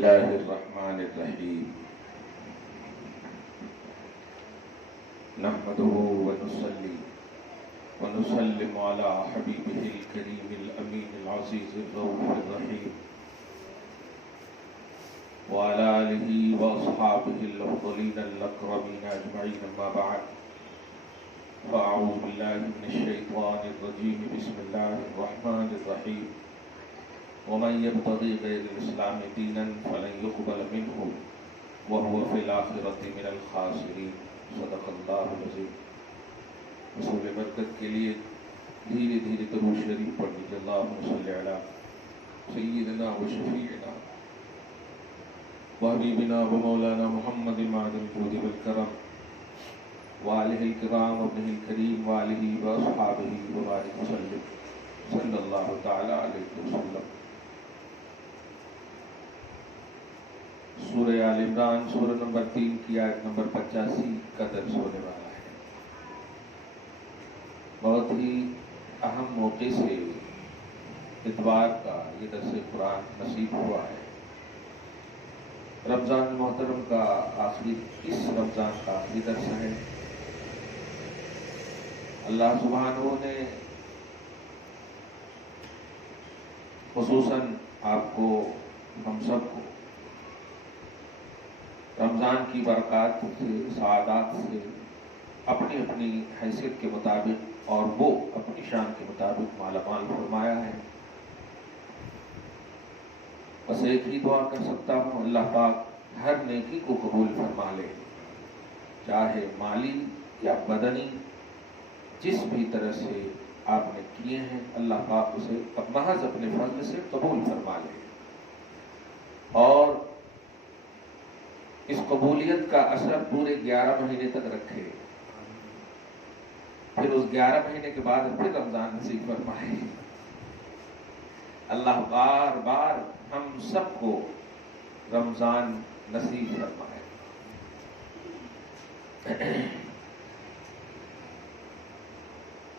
الله الرحمن الرحيم نحمده ونصلي ونسلم على حبيبه الكريم الأمين العزيز الرؤوف الرحيم وعلى آله وأصحابه الأفضلين الأكرمين أجمعين أما بعد فأعوذ بالله من الشيطان الرجيم بسم الله الرحمن الرحيم ومن يبتغي غير الإسلام دينا فلن يقبل منه وهو في الآخرة من الخاسرين صدق الله العظيم. رسول برکت کے لیے دھیرے دھیرے درود شریف پڑھ لیجیے. اللہم صلی علی سیدنا و شفیعنا و حبیبنا و مولانا محمد معدن الجود والکرم وآلہ الکرام وابنہ الکریم وآلہ واصحابہ وبارک وسلم صلی اللہ تعالی علیہ وسلم. سورہ آل عمران سورہ نمبر 3 کی آیت نمبر 85 کا درس ہونے والا ہے. بہت ہی اہم موقع سے اتوار کا یہ درس قرآن نصیب ہوا ہے. رمضان محترم کا آخری اس رمضان کا آخری درس ہے. اللہ سبحانہ نے خصوصاً آپ کو ہم سب کو رمضان کی برکات سے سعادات سے اپنی اپنی حیثیت کے مطابق اور وہ اپنی شان کے مطابق مالا مال فرمایا ہے. بس ایک ہی دعا کر سکتا ہوں, اللہ پاک ہر نیکی کو قبول فرما لے, چاہے مالی یا بدنی جس بھی طرح سے آپ نے کیے ہیں اللہ پاک اسے محض اپنے فضل سے قبول فرما لے اور اس قبولیت کا اثر پورے 11 مہینے تک رکھے. پھر اس 11 مہینے کے بعد پھر رمضان نصیب فرمائے. اللہ بار بار ہم سب کو رمضان نصیب فرمائے.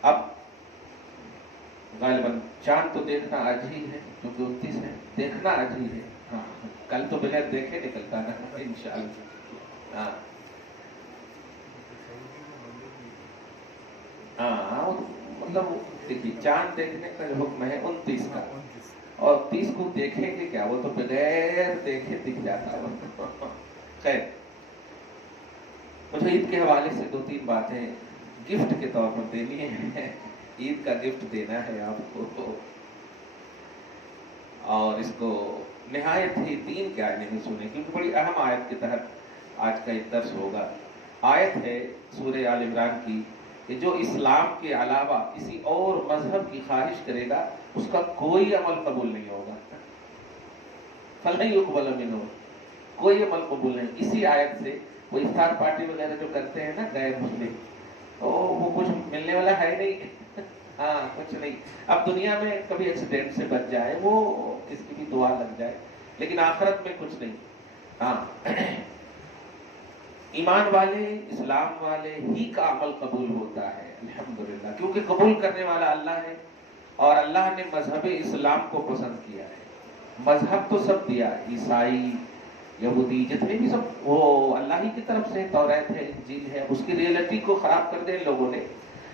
اب غالباً چاند تو دیکھنا آج ہی ہے کیونکہ 29 ہے, دیکھنا آج ہی ہے. ہاں کل تو بغیر دیکھے نکلتا نا انشاءاللہ. ہاں مطلب دیکھیے چاند دیکھنے کا جو حکم ہے 29 کا, اور 30 کو دیکھیں گے کیا, وہ تو بغیر دیکھے دکھ جاتا ہے. خیر, مجھے عید کے حوالے سے 2-3 باتیں گفٹ کے طور پر دینی ہے. عید کا گفٹ دینا ہے آپ کو, اور اس کو نہایت ہی 3 کے آیتیں نہیں سنے کیونکہ بڑی اہم آیت کے تحت آج کا ایک درس ہوگا. آیت ہے سورہ آل عمران کی کہ جو اسلام کے علاوہ کسی اور مذہب کی خواہش کرے گا اس کا کوئی عمل قبول نہیں ہوگا. فَلَن يُقْبَلَ مِنْهُ, کوئی عمل قبول نہیں. اسی آیت سے وہ افطار پارٹی وغیرہ جو کرتے ہیں نا غیر مسلم, وہ کچھ ملنے والا ہے نہیں. ہاں کچھ نہیں. اب دنیا میں کبھی ایکسیڈنٹ سے بچ جائے, وہ کس کی بھی دعا لگ جائے, لیکن آخرت میں کچھ نہیں. ہاں ایمان والے اسلام والے ہی کا عمل قبول ہوتا ہے الحمدللہ, کیونکہ قبول کرنے والا اللہ ہے اور اللہ نے مذہب اسلام کو پسند کیا ہے. مذہب تو سب دیا, عیسائی یہودی جتنے بھی سب وہ اللہ ہی کی طرف سے, توریت ہے انجیل ہے, اس کی ریئلٹی کو خراب کر دے لوگوں نے.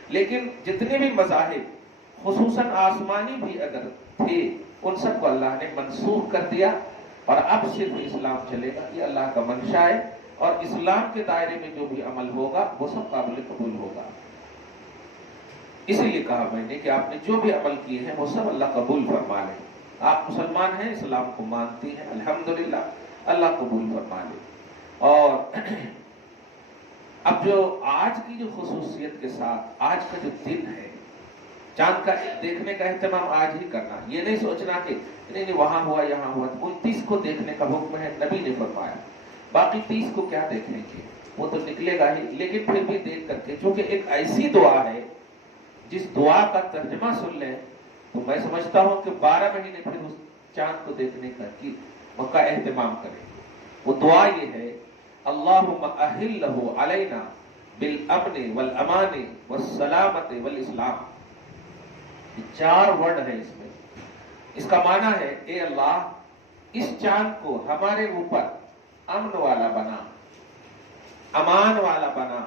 لیکن جتنے بھی مذاہب خصوصاً آسمانی بھی اگر تھے ان سب کو اللہ نے منسوخ کر دیا اور اب صرف اسلام چلے گا. یہ اللہ کا منشا ہے اور اسلام کے دائرے میں جو بھی عمل ہوگا وہ سب قابل قبول ہوگا. اسی لیے کہا میں نے کہ آپ نے جو بھی عمل کیے ہیں وہ سب اللہ قبول فرما لے. آپ مسلمان ہیں, اسلام کو مانتی ہیں, الحمدللہ اللہ قبول فرما لے. اور اب جو آج کی جو خصوصیت کے ساتھ آج کا جو دن ہے, چاند کا دیکھنے کا اہتمام آج ہی کرنا. یہ نہیں سوچنا کہ نہیں وہاں ہوا یہاں ہوا. 29 کو دیکھنے کا حکم ہے, نبی نے فرمایا. باقی 30 کو کیا دیکھیں گے, وہ تو نکلے گا ہی, لیکن پھر بھی دیکھ کر کے, چونکہ ایک ایسی دعا ہے جس دعا کا ترجمہ سن لیں تو میں سمجھتا ہوں کہ 12 مہینے پھر اس چاند کو دیکھنے کا اہتمام کریں. وہ دعا یہ ہے, اللہم احلہ علینا بالامن والامان والسلامت والاسلام. 4 ورڈ ہے اس میں. اس کا معنی ہے اے اللہ اس چاند کو ہمارے اوپر امن والا بنا، امان والا بنا،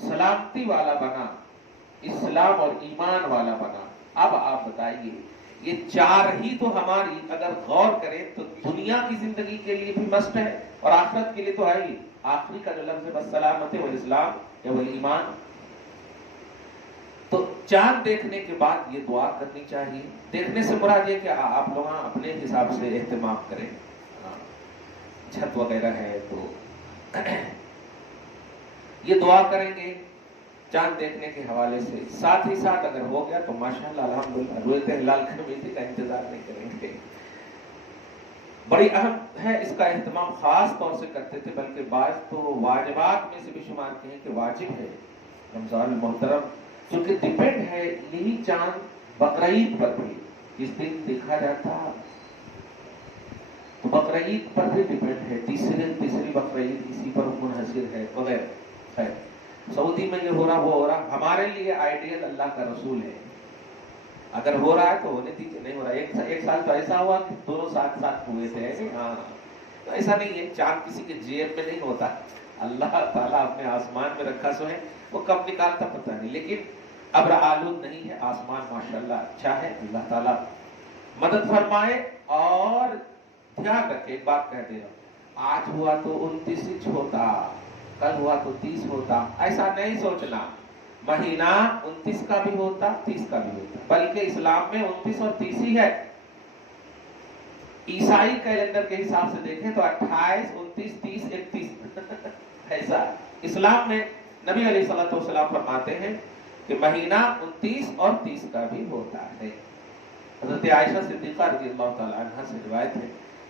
سلامتی والا بنا، اسلام اور ایمان والا بنا۔ اب آپ بتائیے، یہ چار ہی تو ہماری اگر غور کریں تو دنیا کی زندگی کے لیے بھی مسٹ ہے اور آخرت کے لیے تو ہے ہی۔ آخری کا جو لفظ ہے والسلامت والاسلام یا والایمان، تو چاند دیکھنے کے بعد یہ دعا کرنی چاہیے۔ دیکھنے سے مراد یہ کہ آپ لوگ اپنے حساب سے اہتمام کریں، چھت وغیرہ ہے تو یہ دعا کریں گے چاند دیکھنے کے حوالے سے۔ ساتھ ہی ساتھ اگر ہو گیا تو ماشاءاللہ الحمدللہ رویت ہلال کمیٹی کا انتظار نہیں کریں گے۔ بڑی اہم ہے، اس کا اہتمام خاص طور سے کرتے تھے، بلکہ بعض تو واجبات میں سے بھی شمار کہیں کہ واجب ہے۔ رمضان المحترم چونکہ ڈیپینڈ ہے یہی چاند بقرعید پر بھی، جس دن دیکھا جاتا تو بقرعید پر بھی ڈیپینڈ ہے، تیسری بقرعید اسی پر منحصر ہے وغیرہ۔ سعودی میں یہ ہو رہا وہ ہو رہا، ہمارے لیے آئیڈیل اللہ کا رسول ہے۔ اگر ہو رہا ہے تو ہونے دیجیے، نہیں ہو رہا ایک سال تو ایسا ہوا کہ دونوں ساتھ ساتھ ہوئے تھے۔ ہاں تو ایسا نہیں ہے، چاند کسی کے جیب میں نہیں ہوتا، اللہ تعالیٰ اپنے آسمان میں رکھا سو ہے، وہ کب نکالتا پتہ نہیں، لیکن ابر آلود نہیں ہے، آسمان ماشاءاللہ اچھا ہے۔ اللہ تعالیٰ مدد فرمائے۔ اور دھیان رکھے، ایک بات کہہ دے رہا ہوں، آج ہوا تو 29 ہوتا، کل ہوا تو 30 ہوتا، ایسا نہیں سوچنا۔ مہینہ 29 کا بھی ہوتا، 30 کا بھی ہوتا، بلکہ اسلام میں 29 اور 30 ہی ہے۔ عیسائی کیلنڈر کے حساب سے دیکھیں تو 28 29 30 31 ایسا اسلام میں نبی علیہ الصلوۃ والسلام فرماتے ہیں کہ مہینہ 29 اور 30 کا بھی ہوتا ہے۔ حضرت عائشہ صدیقہ رضی اللہ تعالی عنہا سے روایت ہے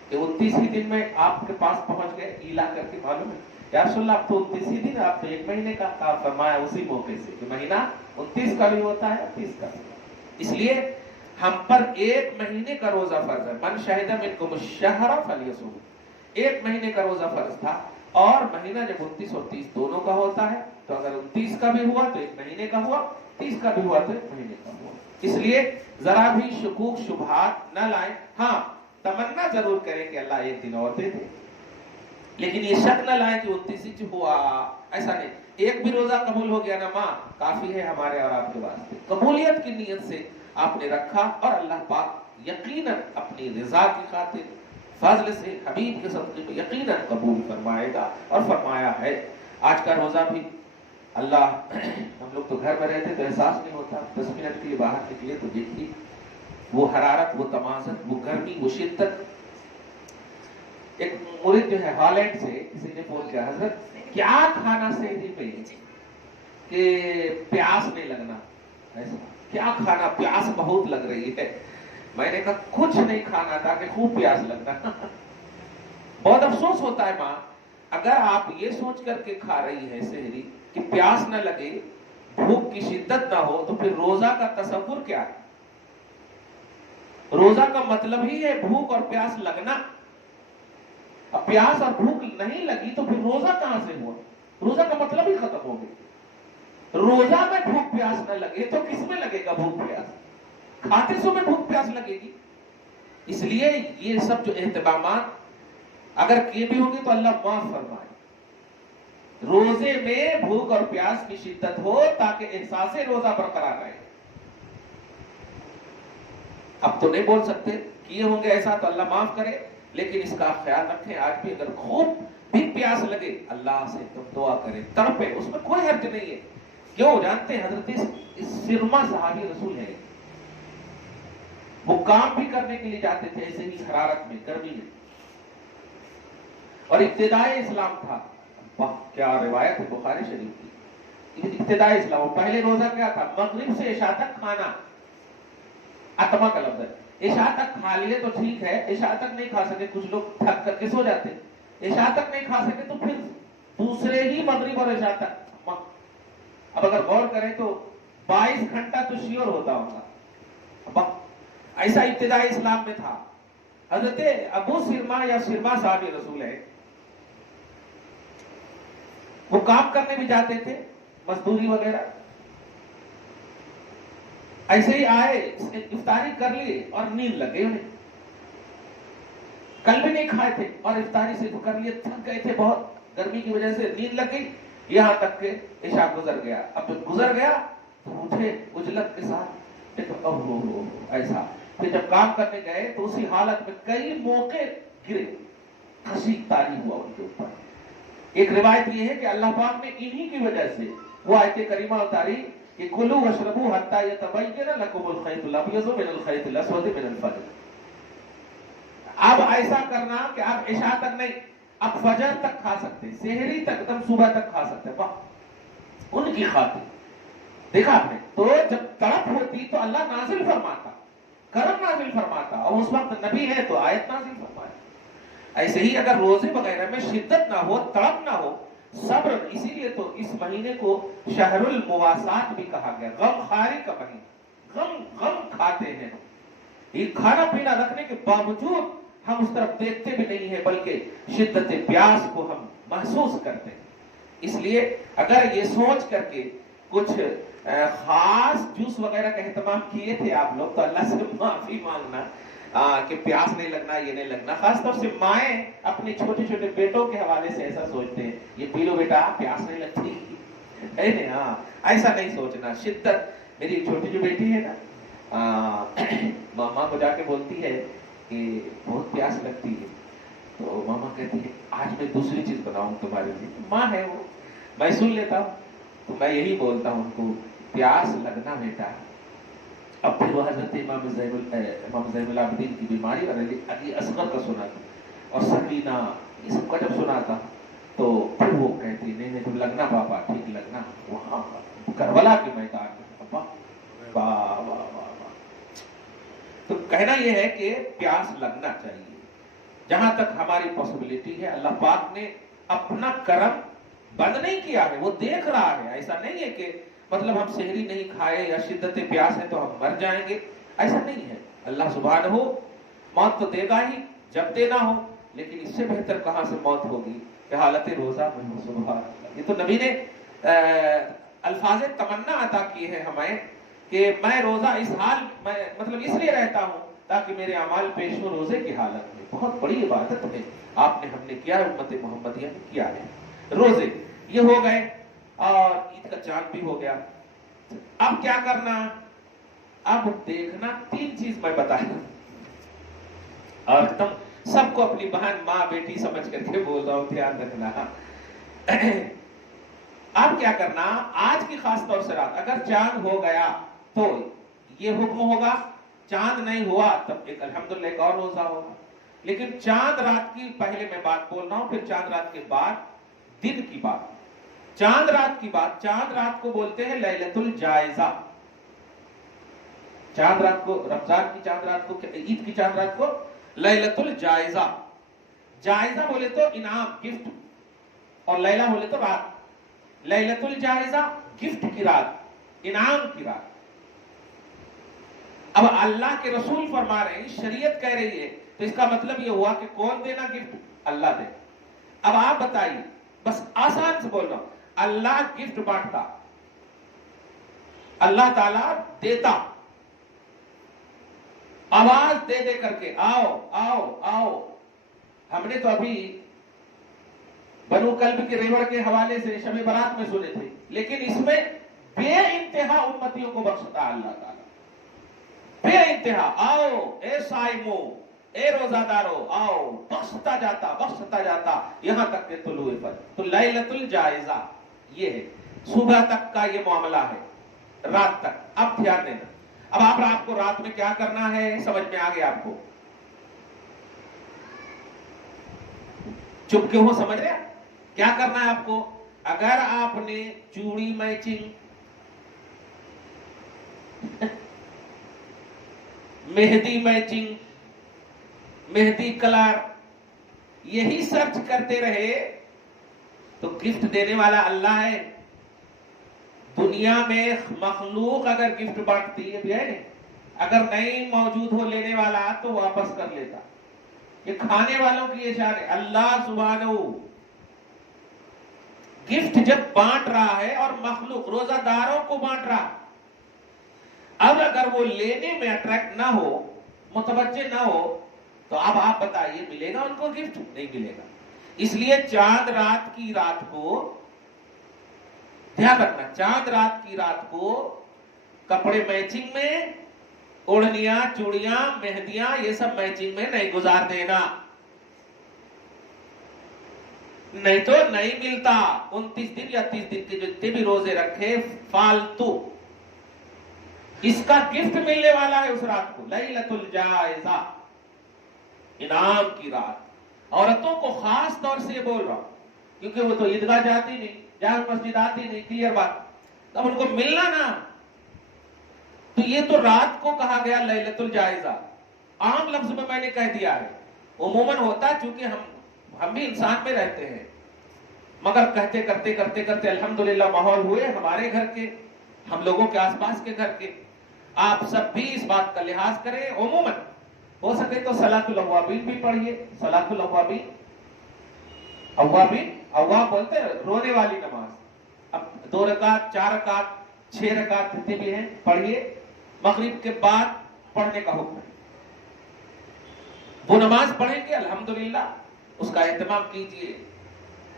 کہ 29 ہی دن میں آپ کے پاس پہنچ گئے، ایلا کر کے معلوم ہے یا رسول اللہ، آپ تو 29 ہی دن، آپ تو ایک مہینے کا آپ فرمایا اسی موقع سے کہ مہینہ 29 کا بھی ہوتا ہے 30 کا بھی۔ اس لیے ہم پر ایک مہینے کا روزہ فرض ہے، من شہد منکم الشہر فلیصم، ایک مہینے کا روزہ فرض تھا، اور مہینہ جب 29 اور 30 دونوں کا ہوتا ہے تو اگر 29 کا بھی ہوا تو ایک مہینے کا ہوا، 30 کا بھی ہوا تو ایک مہینے کا ہوا۔ اس لیے ذرا بھی شکوک شبہات نہ لائیں، ہاں تمنا ضرور کریں کہ اللہ ایک دن اور دے دے، لیکن یہ شک نہ لائیں کہ 29 ہوا، ایسا نہیں۔ ایک بھی روزہ قبول ہو گیا نا ماں، کافی ہے ہمارے اور آپ کے واسطے۔ قبولیت کی نیت سے آپ نے رکھا، اور اللہ پاک یقیناً اپنی رضا کی خاطر فضل سے حبیب کے صدقے میں یقیناً قبول فرمائے گا، اور فرمایا ہے۔ آج کا روزہ بھی اللہ، ہم لوگ تو گھر میں رہتے تو احساس نہیں ہوتا، 10 منٹ کے لیے باہر نکلے تو دیکھیے وہ حرارت، وہ تمازت، وہ گرمی، وہ شدت۔ ایک مرید جو ہے ہالینڈ سے، کسی نے فون کیا، حضرت کیا کھانا سحری پہ کہ پیاس نہیں لگنا، ایسا کیا کھانا، پیاس بہت لگ رہی ہے۔ میں نے کہا کچھ نہیں کھانا تھا کہ خوب پیاس لگنا۔ بہت افسوس ہوتا ہے ماں، اگر آپ یہ سوچ کر کے کھا رہی ہے سحری کہ پیاس نہ لگے، بھوک کی شدت نہ ہو، تو پھر روزہ کا تصور کیا ہے؟ روزہ کا مطلب ہی ہے بھوک اور پیاس لگنا۔ اب پیاس اور بھوک نہیں لگی تو پھر روزہ کہاں سے ہوا؟ روزہ کا مطلب ہی ختم ہو گیا۔ روزہ میں بھوک پیاس نہ لگے تو کس میں لگے گا بھوک پیاس؟ کھاتے سو میں بھوک پیاس لگے گی۔ اس لیے یہ سب جو اہتمامات اگر کیے بھی ہوں گے تو اللہ معاف فرمائے۔ روزے میں بھوک اور پیاس کی شدت ہو تاکہ احساس روزہ برقرار رہے۔ اب تو نہیں بول سکتے، کیے ہوں گے ایسا تو اللہ معاف کرے، لیکن اس کا خیال رکھیں آج بھی اگر خوب بھی پیاس لگے اللہ سے تم دعا کریں، تڑپے، اس میں کوئی حرج نہیں ہے۔ کیوں جانتے ہیں حضرت سرما صحابی رسول ہے، وہ کام بھی کرنے کے لیے جاتے تھے ایسے ہی حرارت میں، گرمی میں، اور ابتدائی اسلام تھا۔ واہ کیا روایت ہے بخاری شریف کی، ابتدائی اسلام۔ پہلے روزہ کیا تھا؟ مغرب سے عشاء تک کھانا، اتما کا لفظ ہے، عشاء تک کھا لیے تو ٹھیک ہے، عشاء تک نہیں کھا سکے، کچھ لوگ تھک کر کے سو جاتے، عشاء تک نہیں کھا سکے تو پھر دوسرے ہی مغرب اور عشاء تک۔ اب اگر غور کریں تو 22 گھنٹہ تو شیور ہوتا ہوگا۔ ایسا ابتدائی اسلام میں تھا۔ حضرت ابو سرما یا سرما صحابی رسول ہے، وہ کام کرنے بھی جاتے تھے، مزدوری وغیرہ، ایسے ہی آئے، افطاری کر لی اور نیند لگے انہیں۔ کل بھی نہیں کھائے تھے اور افطاری سے کر لیے، تھک گئے تھے بہت، گرمی کی وجہ سے نیند لگ گئی، یہاں تک کہ عشاء گزر گیا. اب جب گزر گیا تو اٹھے اجلت کے ساتھ، ایسا. پھر جب کام کرنے گئے تو اسی حالت میں کئی موقع گرے، خشیق طاری ہوا ان کے اوپر. ایک روایت یہ ہے کہ اللہ پاک نے انہی کی وجہ سے وہ آیت کریمہ اتاری کہ کلوا واشربوا حتی یتبین لکم الخیط الابیض من الخیط الاسود من الفجر. اب ایسا کرنا کہ آپ عشاء تک نہیں، اب فجر تک کھا سکتے، سحری تک، دم صبح تک کھا سکتے. واہ، ان کی خاطر دیکھا آپ نے. تو جب تڑپ ہوتی تو اللہ نازل فرماتا، کرم نازل فرماتا، اور اس وقت نبی ہے تو آیت نازل فرماتا. ایسے ہی اگر روزے وغیرہ میں شدت نہ ہو، تڑپ نہ ہو، صبر، اسی لیے تو اس مہینے کو شہر المواسات بھی کہا گیا، غم خاری کا مہینہ. غم کھاتے ہیں، یہ کھانا پینا رکھنے کے باوجود ہم اس طرف دیکھتے بھی نہیں ہیں، بلکہ شدت پیاس کو ہم محسوس کرتے ہیں. اس لیے اگر یہ سوچ کر کے کچھ خاص جوس وغیرہ کا اہتمام کیے تھے آپ لوگ تو اللہ سے معافی مانگنا کہ پیاس نہیں لگنا، یہ نہیں لگنا. خاص طور سے مائیں اپنے چھوٹے چھوٹے بیٹوں کے حوالے سے ایسا سوچتے ہیں، یہ پی لو بیٹا پیاس نہیں لگتی ہے نا. ہاں، ایسا نہیں سوچنا. شدت، میری چھوٹی جو بیٹی ہے نا، ماما کو جا کے بولتی ہے کہ بہت پیاس لگتی ہے، تو ماما کہتی ہے آج میں دوسری چیز بناؤں تمہارے لیے. ماں ہے وہ، میں سن لیتا ہوں، تو میں یہی بولتا ہوں ان کو، پیاس لگنا بیٹا. اب پھر وہ حضرت امام زین العابدین کی بیماری اور علی اصغر کا سنا تھا اور سکینہ، یہ سب کا جب سنا تھا تو پھر وہ کہتی نہیں نہیں تم لگنا پاپا، ٹھیک لگنا. وہاں کربلا کے میدان میں واہ واہ واہ. تو کہنا یہ ہے کہ پیاس لگنا چاہیے جہاں تک ہماری پاسبلٹی ہے. اللہ پاک نے اپنا کرم بند نہیں کیا ہے، وہ دیکھ رہا ہے. ایسا نہیں ہے کہ مطلب ہم سحری نہیں کھائے یا شدت پیاس ہے تو ہم مر جائیں گے، ایسا نہیں ہے. اللہ سبحانہ ہو موت تو دے گا ہی جب دینا ہو، لیکن اس سے بہتر کہاں سے موت ہوگی کہ حالت روزہ میں ہو. سبحان اللہ. یہ تو نبی نے الفاظ تمنا عطا کی ہے ہمیں کہ میں روزہ اس حال میں مطلب اس لیے رہتا ہوں تاکہ میرے اعمال پیش ہو روزے کی حالت میں. بہت بڑی عبادت ہے آپ نے، ہم نے کیا ہے، امت محمدیہ نے کیا ہے. روزے یہ ہو گئے اور عید کا چاند بھی ہو گیا. اب کیا کرنا؟ اب دیکھنا 3 چیز میں بتایا اور تم سب کو اپنی بہن ماں بیٹی سمجھ کر کے بول رہا ہوں، دھیان رکھنا. اب کیا کرنا؟ آج کی خاص طور سے رات اگر چاند ہو گیا تو یہ حکم ہوگا، چاند نہیں ہوا تب ایک الحمدللہ ایک اور روزہ ہوگا. لیکن چاند رات کی پہلے میں بات بول رہا ہوں، پھر چاند رات کے بعد دن کی بات. چاند رات کی بات، چاند رات کو بولتے ہیں لیلۃ الجائزہ. چاند رات کو، رمضان کی چاند رات کو، عید کی چاند رات کو لیلۃ الجائزہ. جائزہ بولے تو انعام، گفٹ، اور لیلہ بولے تو رات. لیلۃ الجائزہ گفٹ کی رات، انعام کی رات. اب اللہ کے رسول فرما رہے ہیں، شریعت کہہ رہی ہے، تو اس کا مطلب یہ ہوا کہ کون دینا گفٹ؟ اللہ دے. اب آپ بتائیے، بس آسان سے بول رہا ہوں، اللہ گفٹ بانٹتا، اللہ تعالیٰ دیتا. آواز دے دے کر کے آؤ آؤ آؤ. ہم نے تو ابھی بنو کلب کے ریوڑ کے حوالے سے شب برات میں سنے تھے، لیکن اس میں بے انتہا امتیوں کو بخشتا اللہ تعالیٰ، بے انتہا. آؤ اے صائمو، اے روزہ دارو، آؤ. بخشتا جاتا یہاں تک کہ طلوع فجر. تو لیلۃ الجائزہ یہ ہے، صبح تک کا یہ معاملہ ہے، رات تک. اب دھیان دینا، اب آپ رات کو، رات میں کیا کرنا ہے سمجھ میں آ گیا آپ کو؟ چپ کیوں ہو؟ سمجھ رہے کیا کرنا ہے آپ کو؟ اگر آپ نے چوڑی میچنگ، مہندی میچنگ، مہندی کلر یہی سرچ کرتے رہے تو گفٹ دینے والا اللہ ہے. دنیا میں مخلوق اگر گفٹ بانٹتی ہے، اگر نہیں موجود ہو لینے والا تو واپس کر لیتا. یہ کھانے والوں کی اشارے. اللہ سبحانہ گفٹ جب بانٹ رہا ہے اور مخلوق روزہ داروں کو بانٹ رہا، اب اگر وہ لینے میں اٹریکٹ نہ ہو، متوجہ نہ ہو، تو اب آپ بتائیے ملے گا ان کو گفٹ؟ نہیں ملے گا. اس لیے چاند رات کی رات کو دھیان رکھنا، چاند رات کی رات کو کپڑے میچنگ میں، اوڑھنیاں، چوڑیاں، مہندیاں، یہ سب میچنگ میں نہیں گزار دینا، نہیں تو نہیں ملتا. 29 دن یا 30 دن کے جتنے بھی روزے رکھے فالتو، اس کا گفٹ ملنے والا ہے اس رات کو، لیلۃ الجائزہ، انعام کی رات. عورتوں کو خاص طور سے بول رہا ہوں کیونکہ وہ تو عیدگاہ جاتی نہیں، جامع مسجد آتی نہیں، کلیئر بات. اب ان کو ملنا نا، تو یہ تو رات کو کہا گیا لیلۃ الجائزہ. عام لفظ میں نے کہہ دیا ہے، عموماً ہوتا چونکہ ہم بھی انسان میں رہتے ہیں، مگر کہتے کرتے کرتے کرتے الحمدللہ ماحول ہوئے ہمارے گھر کے، ہم لوگوں کے آس پاس کے گھر کے. آپ سب بھی اس بات کا لحاظ کریں. عموماً ہو سکے تو صلاۃ الاوابین بھی پڑھیے. صلاۃ الاوابین، اوابین، اواب بولتے ہیں رونے والی نماز. اب 2 رکعت، 4 رکعت، 6 رکعت جتنے بھی ہیں پڑھیے. مغرب کے بعد پڑھنے کا حکم ہے، وہ نماز پڑھیں گے الحمدللہ، اس کا اہتمام کیجئے.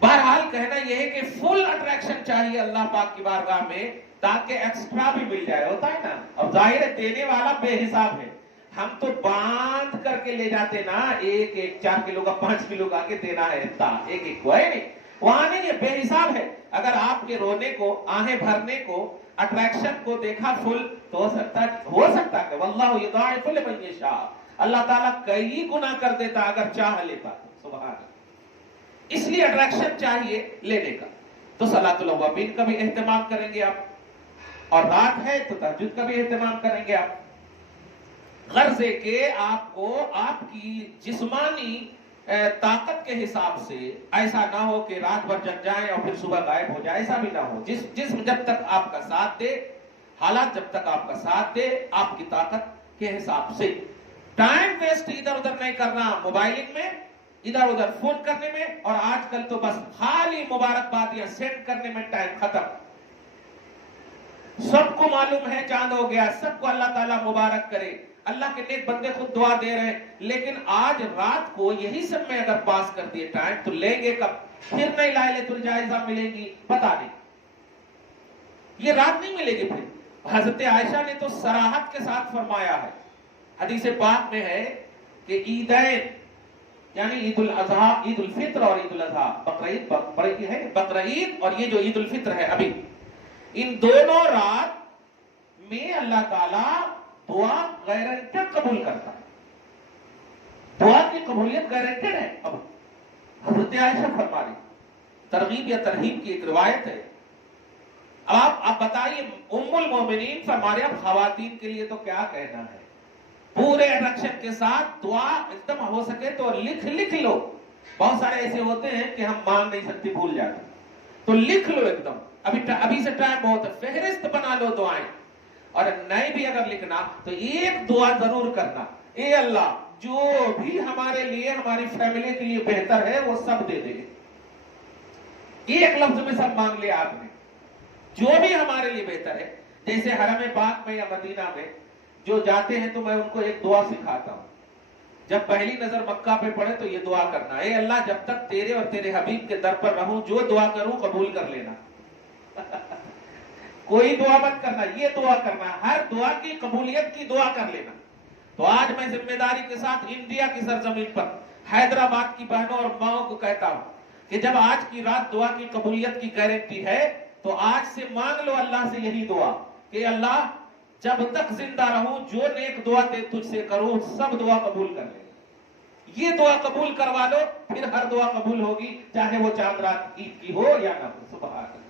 بہرحال کہنا یہ ہے کہ فل اٹریکشن چاہیے اللہ پاک کی بارگاہ میں تاکہ ایکسٹرا بھی مل جائے. ہوتا ہے نا، اب ظاہر ہے دینے والا بے حساب ہے، ہم تو باندھ کر کے لے جاتے نا، ایک 4 کلو کا 5 کلو کا آگے دینا ہے، ایک کو ہے نہیں، وہاں نہیں، یہ بے حساب ہے. اگر آپ کے رونے کو، آہیں بھرنے کو، اٹریکشن کو دیکھا فل تو ہو سکتا کہ واللہ یضاعف لمن یشاء، اللہ تعالیٰ کئی گنا کر دیتا اگر چاہ لیتا. سبحان اللہ. اس لیے اٹریکشن چاہیے لینے کا. تو صلاۃ الاوابین کا بھی اہتمام کریں گے آپ، اور رات ہے تو تہجد کا بھی اہتمام کریں گے آپ. غرض ہے کہ آپ کو آپ کی جسمانی طاقت کے حساب سے ایسا نہ ہو کہ رات بھر جگ جائیں اور پھر صبح غائب ہو جائے، ایسا بھی نہ ہو. جسم جب تک آپ کا ساتھ دے، حالات جب تک آپ کا ساتھ دے، آپ کی طاقت کے حساب سے. ٹائم ویسٹ ادھر ادھر نہیں کرنا، موبائلنگ میں، ادھر ادھر فون کرنے میں، اور آج کل تو بس خالی مبارکبادیاں سینڈ کرنے میں ٹائم ختم. سب کو معلوم ہے چاند ہو گیا، سب کو اللہ تعالیٰ مبارک کرے، اللہ کے نیک بندے خود دعا دے رہے ہیں، لیکن آج رات کو یہی سب میں اگر پاس کر دیے ٹائم تو لیں گے کب؟ پھر نہیں لیلۃ الجائزہ ملے گی، پتہ نہیں، یہ رات نہیں ملے گی. پھر حضرت عائشہ نے تو صراحت کے ساتھ فرمایا ہے، حدیث پاک میں ہے کہ عیدین، یعنی عید الاضحیٰ، عید الفطر اور عید الاضحیٰ، بقرعید اور یہ جو عید الفطر ہے ابھی، ان دونوں رات میں اللہ تعالیٰ دعا گارنٹیڈ قبول کرتا ہے. دعا کی قبولیت گارنٹیڈ ہے. اب حضرت عائشہ فرما رہی، ترغیب یا ترہیب کی ایک روایت ہے. اب آپ بتائیے، ام المومنین فرما رہے، اب خواتین کے لیے تو کیا کہنا ہے، پورے اٹریکشن کے ساتھ دعا ایک دم ہو سکے تو لکھ لو. بہت سارے ایسے ہوتے ہیں کہ ہم مانگ نہیں سکتے، بھول جاتے، تو لکھ لو ایک دم، ابھی سے ٹائم بہت ہے، فہرست بنا لو دعائیں. اور نہیں بھی اگر لکھنا تو ایک دعا ضرور کرنا، اے اللہ جو بھی ہمارے لیے، ہماری فیملی کے لیے بہتر ہے وہ سب دے دے. ایک لفظ میں سب مانگ لیا آپ نے، جو بھی ہمارے لیے بہتر ہے. جیسے حرم پاک میں یا مدینہ میں جو جاتے ہیں تو میں ان کو ایک دعا سکھاتا ہوں، جب پہلی نظر مکہ پہ پڑے تو یہ دعا کرنا، اے اللہ جب تک تیرے اور تیرے حبیب کے در پر رہوں جو دعا کروں قبول کر لینا. کوئی دعا مت کرنا، یہ دعا کرنا، ہر دعا کی قبولیت کی دعا کر لینا. تو آج میں ذمہ داری کے ساتھ انڈیا کی سرزمین پر حیدرآباد کی بہنوں اور ماؤں کو کہتا ہوں کہ جب آج کی رات دعا کی قبولیت کی گارنٹی ہے تو آج سے مانگ لو اللہ سے یہی دعا کہ اللہ جب تک زندہ رہوں جو نیک دعا تجھ سے کروں سب دعا قبول کر لے. یہ دعا قبول کروا لو، پھر ہر دعا قبول ہوگی، چاہے وہ چاند رات عید کی ہو یا نہ ہو. سبحان اللہ.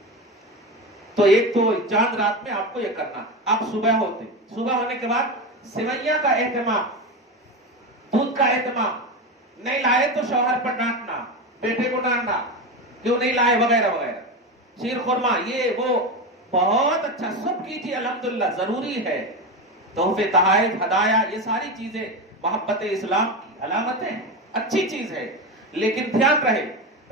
تو ایک تو چاند رات میں آپ کو یہ کرنا. آپ صبح ہونے کے بعد سوئیاں کا اہتمام، دودھ کا اہتمام، نہیں لائے تو شوہر پر ڈانٹنا، بیٹے کو ڈانٹنا کیوں نہیں لائے وغیرہ وغیرہ. شیر خورما، یہ وہ بہت اچھا سب کیجیے، الحمدللہ ضروری ہے. تحفے، تحائف، ہدایا، یہ ساری چیزیں محبت اسلام کی علامتیں، اچھی چیز ہے، لیکن دھیان رہے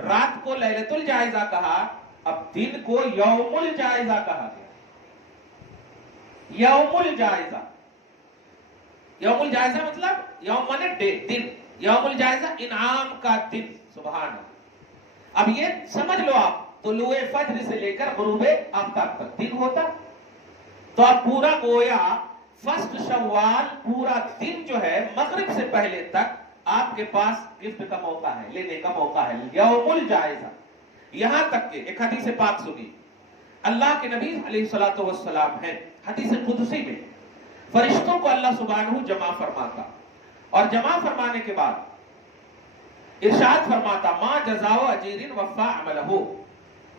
رات کو لیلۃ الجائزہ کہا، اب دن کو یوم الجائزہ کہا گیا. یوم الجائزہ، یوم الجائزہ مطلب یوم مانے ڈے، دن، یوم الجائزہ انعام کا دن، سبحان اللہ۔ اب یہ سمجھ لو آپ، طلوع فجر سے لے کر غروب آفتاب تک دن ہوتا، تو اب پورا گویا فرسٹ شوال پورا دن جو ہے مغرب سے پہلے تک آپ کے پاس گفٹ کا موقع ہے، لینے کا موقع ہے، یوم الجائزہ۔ یہاں تک کہ ایک حدیث پاک سنی، اللہ کے نبی علیہ الصلوۃ والسلام ہے، حدیث قدسی میں فرشتوں کو اللہ سبحانہ جمع فرماتا، اور جمع فرمانے کے بعد ارشاد فرماتا ما جزاء اجیر وفا عملہ،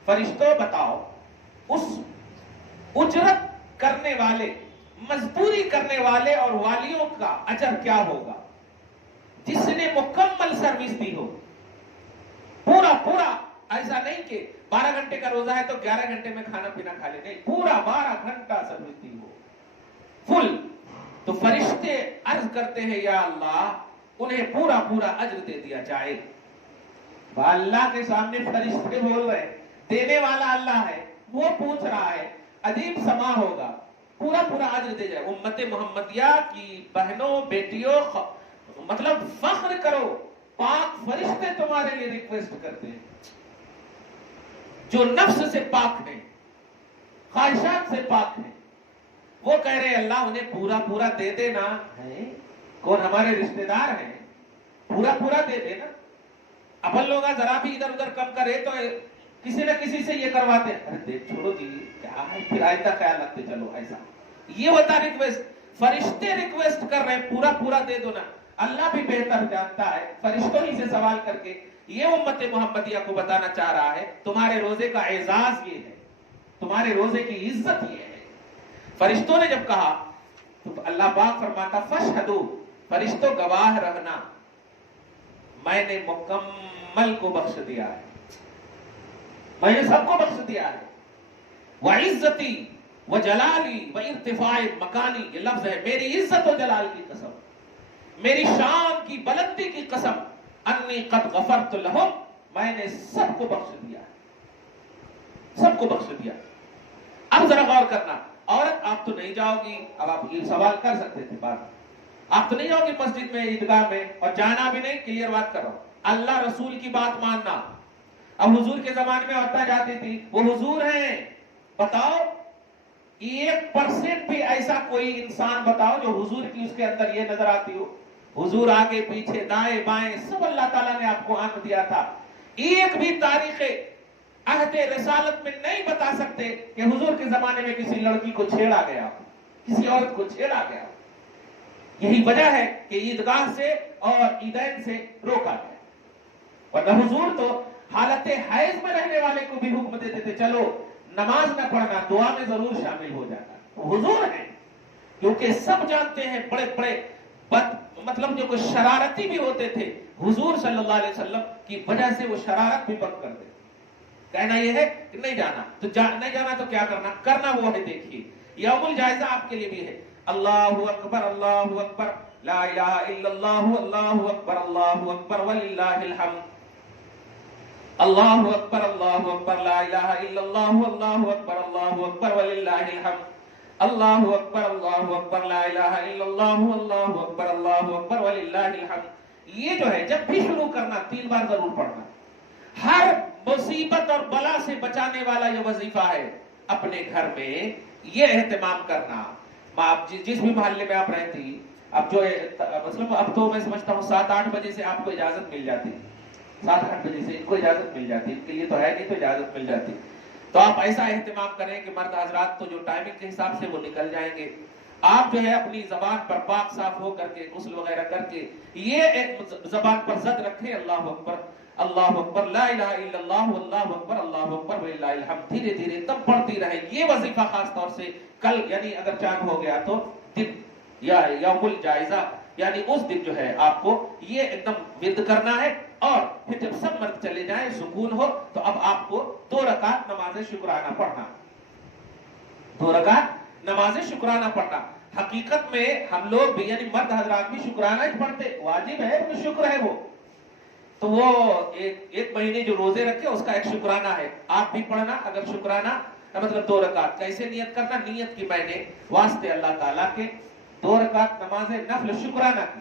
فرشتوں بتاؤ اس اجرت کرنے والے، مزدوری کرنے والے اور والیوں کا اجر کیا ہوگا جس نے مکمل سروس دی ہو، پورا پورا، ایسا نہیں کہ 12 گھنٹے کا روزہ ہے تو 11 گھنٹے میں کھانا پینا کھا لے، نہیں، پورا 12 گھنٹہ سروس دی ہو فل۔ تو فرشتے عرض کرتے ہیں یا اللہ انہیں پورا پورا اجر دے دیا جائے۔ اللہ کے سامنے فرشتے بول رہے ہیں، دینے والا اللہ ہے، وہ پوچھ رہا ہے، عجیب سما ہوگا، پورا پورا اجر دے جائے۔ امت محمدیہ کی بہنوں بیٹیوں، مطلب فخر کرو، پاک فرشتے تمہارے لیے ریکویسٹ کرتے ہیں، جو نفس سے پاک ہیں، خواہشات سے پاک ہیں، وہ کہہ رہے ہیں اللہ انہیں پورا پورا دے دینا ہے، کون ہمارے رشتہ دار ہیں، پورا پورا دے دینا۔ اپن لوگ ذرا بھی ادھر ادھر کم کرے تو کسی نہ کسی سے یہ کرواتے ہیں، ارے دیکھ چھوڑو جی کیا ہے، پھر آئندہ خیال رکھتے چلو، ایسا یہ ہوتا ریکویسٹ۔ فرشتے ریکویسٹ کر رہے ہیں پورا پورا دے دو نا، اللہ بھی بہتر جانتا ہے، فرشتوں ہی سے سوال کر کے یہ امت محمدیہ کو بتانا چاہ رہا ہے تمہارے روزے کا اعزاز یہ ہے، تمہارے روزے کی عزت یہ ہے۔ فرشتوں نے جب کہا تو اللہ پاک فرماتا فشہدو، فرشتوں گواہ رہنا، میں نے مکمل کو بخش دیا ہے، میں نے سب کو بخش دیا ہے۔ وعزتی وجلالی وارتفاع مکانی، یہ لفظ ہے، میری عزت و جلال کی قسم، میری شان کی بلندی کی قسم، انی قد غفرت لہم، میں نے سب کو بخش دیا، سب کو بخش دیا۔ اب ذرا غور کرنا، عورت آپ تو نہیں جاؤ گی، اب آپ یہ سوال کر سکتے تھے بات، آپ تو نہیں جاؤ گی مسجد میں، عیدگاہ میں، اور جانا بھی نہیں، کلیئر بات کرو، اللہ رسول کی بات ماننا۔ اب حضور کے زمانے میں عورتیں جاتی تھی، وہ حضور ہیں، بتاؤ 1% بھی ایسا کوئی انسان بتاؤ جو حضور کی اس کے اندر یہ نظر آتی ہو، حضور آگے پیچھے دائیں بائیں سب اللہ تعالیٰ نے آپ کو عام دیا تھا، ایک بھی تاریخ عہد رسالت میں نہیں بتا سکتے کہ حضور کے زمانے میں کسی لڑکی کو چھیڑا گیا، کسی عورت کو چھیڑا گیا۔ یہی وجہ ہے کہ عیدگاہ سے اور عیدین سے روکا گیا، ورنہ حضور تو حالت حیض میں رہنے والے کو بھی حکم دیتے تھے چلو نماز نہ پڑھنا، دعا میں ضرور شامل ہو جانا، حضور ہیں، کیونکہ سب جانتے ہیں بڑے بڑے مطلب جو کوئی شرارتی بھی ہوتے تھے، حضور صلی اللہ علیہ وسلم کی وجہ سے وہ شرارت بھی بند کر دیتے۔ کہنا یہ ہے کہ نہیں جانا تو نہیں جانا تو کیا کرنا، کرنا وہ ہے۔ دیکھیے یوم الجائزہ آپ کے لیے بھی ہے، اللہ اکبر اللہ اکبر لا الہ الا اللہ اللہ اکبر اللہ اکبر وللہ الحمد، اللہ اکبر اللہ اکبر لا الہ الا اللہ اللہ اکبر اللہ اکبر وللہ الحمد، اللہ اکبر اللہ اکبر لا الہ الا اللہ اللہ اکبر اللہ اکبر وللہ الحمد۔ یہ جو ہے جب بھی شروع کرنا 3 بار ضرور پڑھنا، ہر مصیبت اور بلا سے بچانے والا یہ وظیفہ ہے۔ اپنے گھر میں یہ اہتمام کرنا، آپ جس بھی محلے میں آپ رہتی، اب جو مطلب اب تو میں سمجھتا ہوں 7-8 بجے سے آپ کو اجازت مل جاتی، 7-8 بجے سے ان کو اجازت مل جاتی، ان کے لیے تو ہے نہیں تو اجازت مل جاتی، تو آپ ایسا اہتمام کریں کہ مرد حضرات تو جو ٹائمنگ کے حساب سے وہ نکل جائیں گے، آپ جو ہے اپنی زبان پر پاک صاف ہو کر کے غسل وغیرہ کر کے یہ ایک زبان پر زد رکھیں، اللہ اکبر اللہ اکبر لا الہ الا اللہ اللہ اکبر اللہ اکبر وللہ الحمد، دھیرے دھیرے تب پڑھتی رہے۔ یہ وظیفہ خاص طور سے کل یعنی اگر چاند ہو گیا تو دن یا یوم الجائزہ یعنی اس دن جو ہے آپ کو یہ ایک دم ورد کرنا ہے، اور پھر جب سب مرد چلے جائیں سکون ہو تو اب آپ کو 2 رکعت نماز شکرانہ پڑھنا، 2 رکعت نماز شکرانہ پڑھنا۔ حقیقت میں ہم لوگ بھی یعنی مرد حضرات بھی شکرانہ ہی پڑھتے، واجب ہے تو شکر ہے وہ، تو وہ ایک مہینے جو روزے رکھے اس کا ایک شکرانہ ہے، آپ بھی پڑھنا اگر شکرانہ مطلب 2 رکعت۔ کیسے نیت کرنا؟ نیت کی میں نے واسطے اللہ تعالیٰ کے 2 رکعت نماز نفل شکرانہ کی،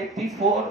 85।